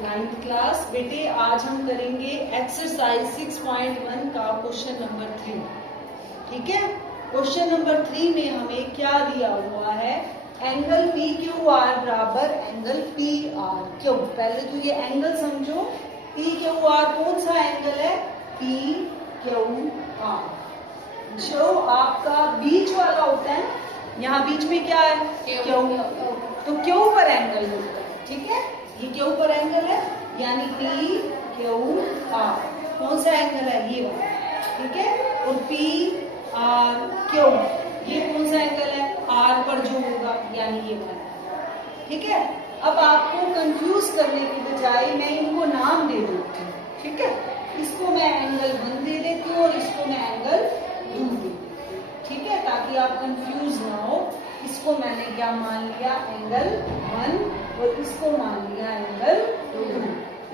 9th class बेटे, आज हम करेंगे एक्सरसाइज 6.1 का क्वेश्चन नंबर 3। ठीक है, क्वेश्चन नंबर 3 में हमें क्या दिया हुआ है? एंगल पी क्यू आर बराबर एंगल पी आर क्यू। पहले तो ये एंगल समझो, पी क्यू आर कौन सा एंगल है? P Q R. जो आपका बीच वाला होता है, यहाँ बीच में क्या है? क्यू। तो क्यू पर एंगल होता है। ठीक है, ये क्यू पर एंगल है, यानी पी क्यू आर। कौन सा एंगल है? ये वाला। ठीक है, और पी आर क्यू, ये कौन सा एंगल है? आर पर जो होगा, यानी ये वाला। ठीक है, अब आपको कंफ्यूज करने की बजाय मैं इनको नाम दे देती हूँ। ठीक है, इसको मैं एंगल 1 दे देती हूँ और इसको मैं एंगल 2 दे देती हूँ। ठीक है, ताकि आप कंफ्यूज ना हो। इसको मैंने क्या मान लिया? एंगल 1, और इसको मान लिया एंगल 2।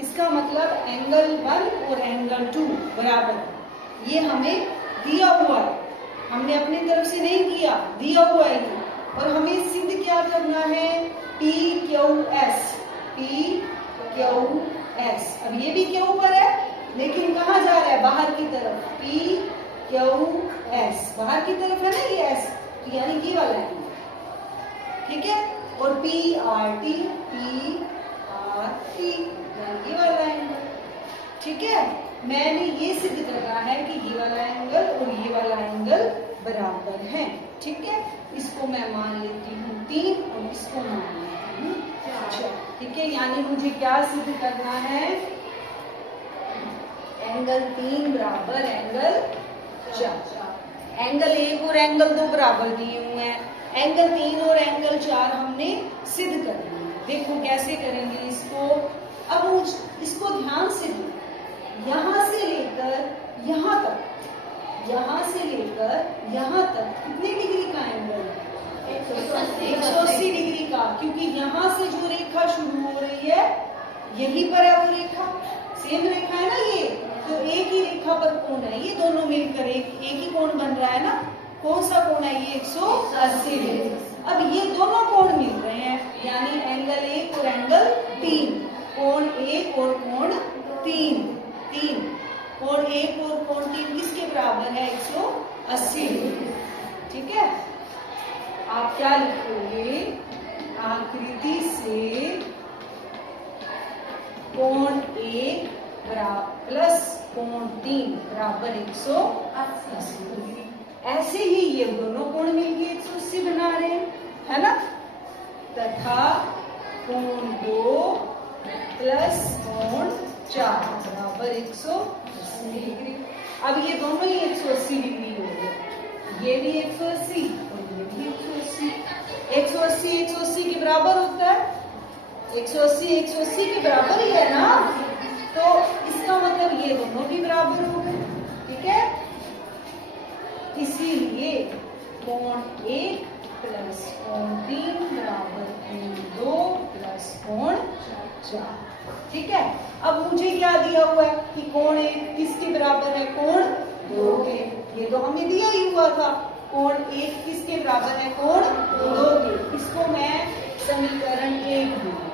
इसका मतलब एंगल 1 और एंगल 2 बराबर, ये हमें दिया हुआ है, हमने अपनी तरफ से नहीं किया, दिया हुआ है ये। और हमें सिद्ध क्या करना है? P Q S, P Q S. अब ये भी क्यू पर है, लेकिन कहाँ जा रहा है? बाहर की तरफ। पी क्यू एस बाहर की तरफ है ना ये एस, यानी ये वाला है। ठीक है, और P R T, P R T ये वाला एंगल। ठीक है, मैंने ये सिद्ध करना है कि ये वाला एंगल और ये वाला एंगल बराबर है। ठीक है, इसको मैं मान लेती हूँ 3 और इसको मान लेती हूँ 4। ठीक है, यानी मुझे क्या सिद्ध करना है? एंगल 3 बराबर एंगल 4। एंगल 1 और एंगल 2 बराबर दिए हुए हैं, एंगल 3 और एंगल 4 हमने सिद्ध करना है। देखो कैसे करेंगे इसको। अब इसको ध्यान से दो, यहां से लेकर यहां तक, यहां से लेकर यहां तक कितने डिग्री का एंगल है? 180 डिग्री का। क्योंकि यहां से जो रेखा शुरू हो रही है, यहीं पर है वो रेखा, सेम रेखा है ना ये, तो एक ही रेखा पर कोण है, ये दोनों मिलकर एक ही कोण बन रहा है ना। कौन सा कोण है ये? 180 डिग्री। अब ये दोनों कोण मिल रहे हैं, यानी एंगल 1 और एंगल 3, कोण 1 और कोण 3, कोण 1 और कोण 3 किसके बराबर है? 180 डिग्री। ठीक है, आप क्या लिखोगे? आकृति से कोण 1 बराबर प्लस कोण 3 बराबर 180 डिग्री। ऐसे ही ये दोनों कोण मिलके 180 बना रहे हैं, है ना। तथा कोण 2 प्लस कोण 4 बराबर 180 डिग्री। अब ये दोनों ही 180 डिग्री हो गए, ये भी 180 और ये भी 180। 180 180 के बराबर होता है, 180 180 के बराबर ही है ना, तो इसका मतलब ये दोनों भी बराबर हो गए। ठीक है, इसीलिए कोण 1 प्लस कोण 3 बराबर कोण 2 प्लस कोण 4। ठीक है, अब मुझे क्या दिया हुआ है कि कोण 1 किसके बराबर है? कोण 2 के। ये तो हमें दिया ही हुआ था। कोण 1 किसके बराबर है? कोण 2 के। इसको मैं समीकरण 1 दूंगा।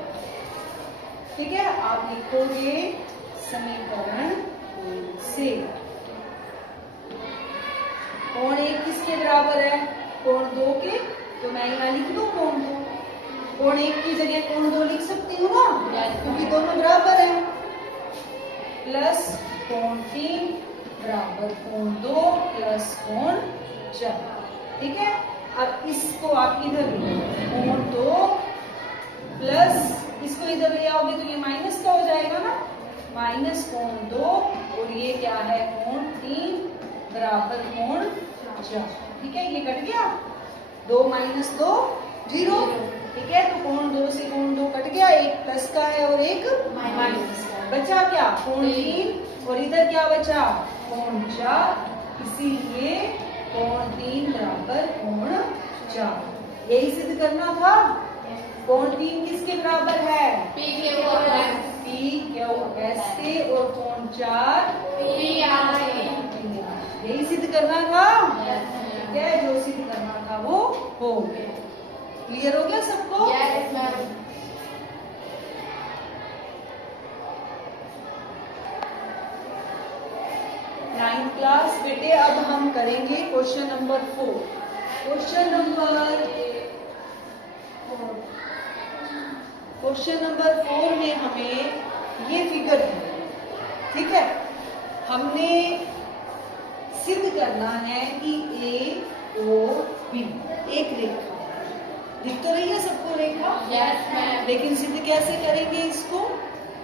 ठीक है, आप लिखोगे समीकरण 1 से कोण 1 किसके बराबर है? कोण 2 के। तो मैं यहाँ लिख दूं कोण 2। कोण 1 की जगह कोण 2 लिख सकती हूँ ना, क्योंकि दोनों बराबर हैं। प्लस कोण 3 बराबर कोण 2 प्लस कोण 4। ठीक है, अब इसको आप इधर ले, कोण 2 प्लस इसको इधर ले आओगे तो ये माइनस का हो जाएगा ना, माइनस कोण 2 और ये क्या है? कोण 3 बराबर कोण 4। ठीक है, ये कट गया, 2 माइनस 2 0। ठीक है, तो कोण 2 से कोण 2 कट गया, एक प्लस का है और एक माइनस का है। बचा क्या? कोण 3, और इधर क्या बचा? कोण 4। इसीलिए कोण 3 बराबर कोण 4। यही सिद्ध करना था। कोण 3 किसके बराबर है? पी क्यू एस के, और कोण 4 पी आर के। यही सिद्ध करना था। ठीक है, जो सिद्ध करना था वो हो गया। क्लियर हो गया सबको? क्लास बेटे अब हम करेंगे क्वेश्चन नंबर 4। क्वेश्चन नंबर 4 में हमें ये फिगर है, ठीक है। हमने सिद्ध करना है कि ए ओ बी एक रेखा, दिख तो रही है सबको रेखा? Yes ma'am. लेकिन सिद्ध कैसे करेंगे इसको?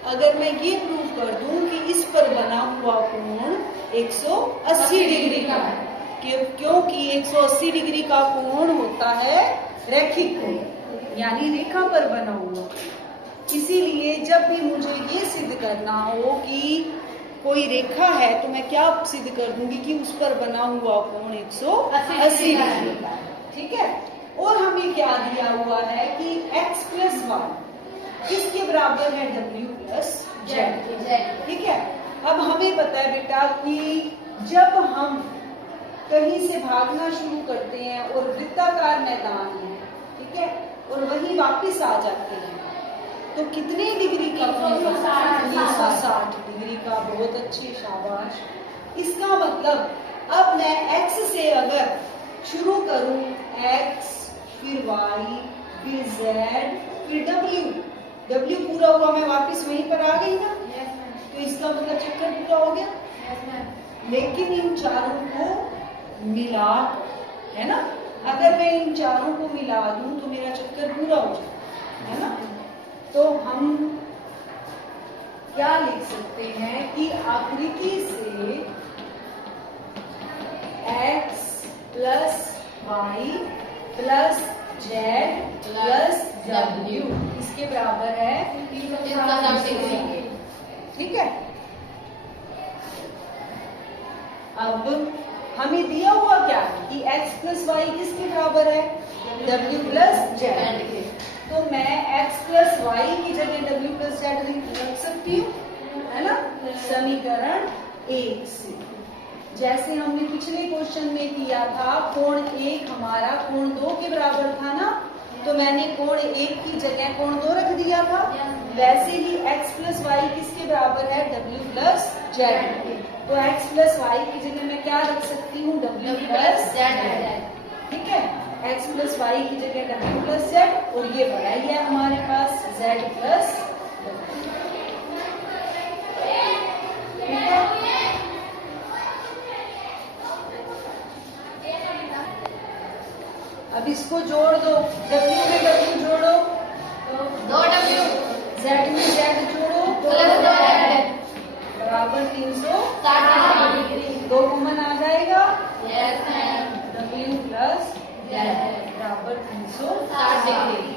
अगर मैं ये प्रूव कर दूं कि इस पर बना हुआ कोण 180 डिग्री का है, क्योंकि 180 डिग्री का कोण होता है रैखिक कोण, यानी रेखा पर बना हुआ। इसीलिए जब भी मुझे ये सिद्ध करना हो कि कोई रेखा है तो मैं क्या सिद्ध कर दूंगी कि उस पर बना हुआ कोण 180 डिग्री का है, ठीक है। और हमें क्या दिया हुआ है कि x प्लस वाई किसके बराबर है? w प्लस जेड, ठीक है। अब हमें पता है बेटा कि जब हम कहीं से भागना शुरू करते हैं और वृत्ताकार मैदान है, ठीक है, और वहीं वापस आ जाते हैं तो कितने डिग्री का? 360 डिग्री का। बहुत अच्छी, शाबाश। इसका मतलब अब मैं x से अगर शुरू करूं, x फिर y फिर z फिर w पूरा हुआ, मैं वापस वहीं पर आ गई ना? तो इसका मतलब चक्कर पूरा हो गया। लेकिन इन चारों को मिला, है ना, अगर मैं इन चारों को मिला दूं तो मेरा चक्कर पूरा हो जाए, है ना। तो हम क्या लिख सकते हैं कि आकृति से x plus y plus z plus w इसके बराबर है 360 डिग्री, ठीक है। अब हमें दिया हुआ क्या कि x प्लस वाई किसके बराबर है? w plus Z. तो मैं x प्लस वाई की जगह w प्लस जेड रख सकती हूँ, है ना, समीकरण 1 से। जैसे हमने पिछले क्वेश्चन में किया था, कोण 1 हमारा कोण 2 के बराबर था ना, तो मैंने कोण 1 की जगह कोण 2 रख दिया था। वैसे ही x प्लस वाई किसके बराबर है? w plus Z. तो x प्लस वाई की जगह मैं क्या रख सकती हूँ? w प्लस जेड, ठीक है। x प्लस वाई की जगह w प्लस जेड, और ये बड़ा ही है हमारे पास z प्लस, ठीक है। अब इसको जोड़ दो, w में w जोड़ो, 2w, z में z जोड़ो, बराबर 360 डिग्री। 2 कॉमन आ जाएगा, w प्लस जेड बराबर 360 डिग्री।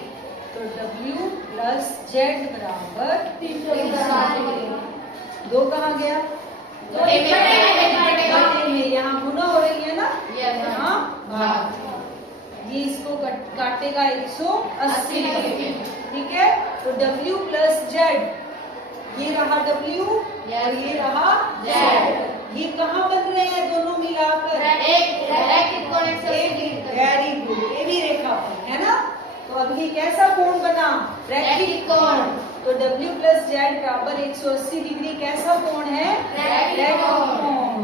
तो w प्लस जेड बराबर 360 डिग्री। 2 कहाँ गया? यहाँ गुना हो रही है ना, यहाँ भाग। ये इसको काटेगा 180 डिग्री, ठीक है। तो w प्लस जेड, ये रहा w और ये रहा जेड। ये कहाँ बन रहे हैं दोनों मिलाकर? वेरी गुड, ये भी रेखा पर है ना। तो अब ये कैसा कोण बना? रैखिक कोण। तो w प्लस जेड बराबर 180 डिग्री कैसा कोण है? रैखिक कोण।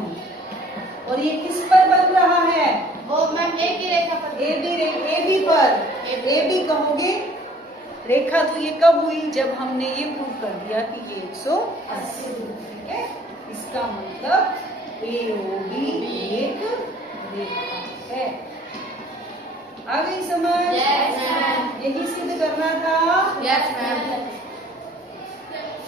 और ये किस पर बन रहा है? वो मैम एक ही रेखा पर, AB पर। AB कहोगे रेखा तो ये कब हुई? जब हमने ये प्रूव कर दिया कि ये 180 डिग्री, ठीक है। इसका मतलब AOB एक रेखा है। आ गई समझ? Yes ma'am. यही सिद्ध करना था। Yes ma'am.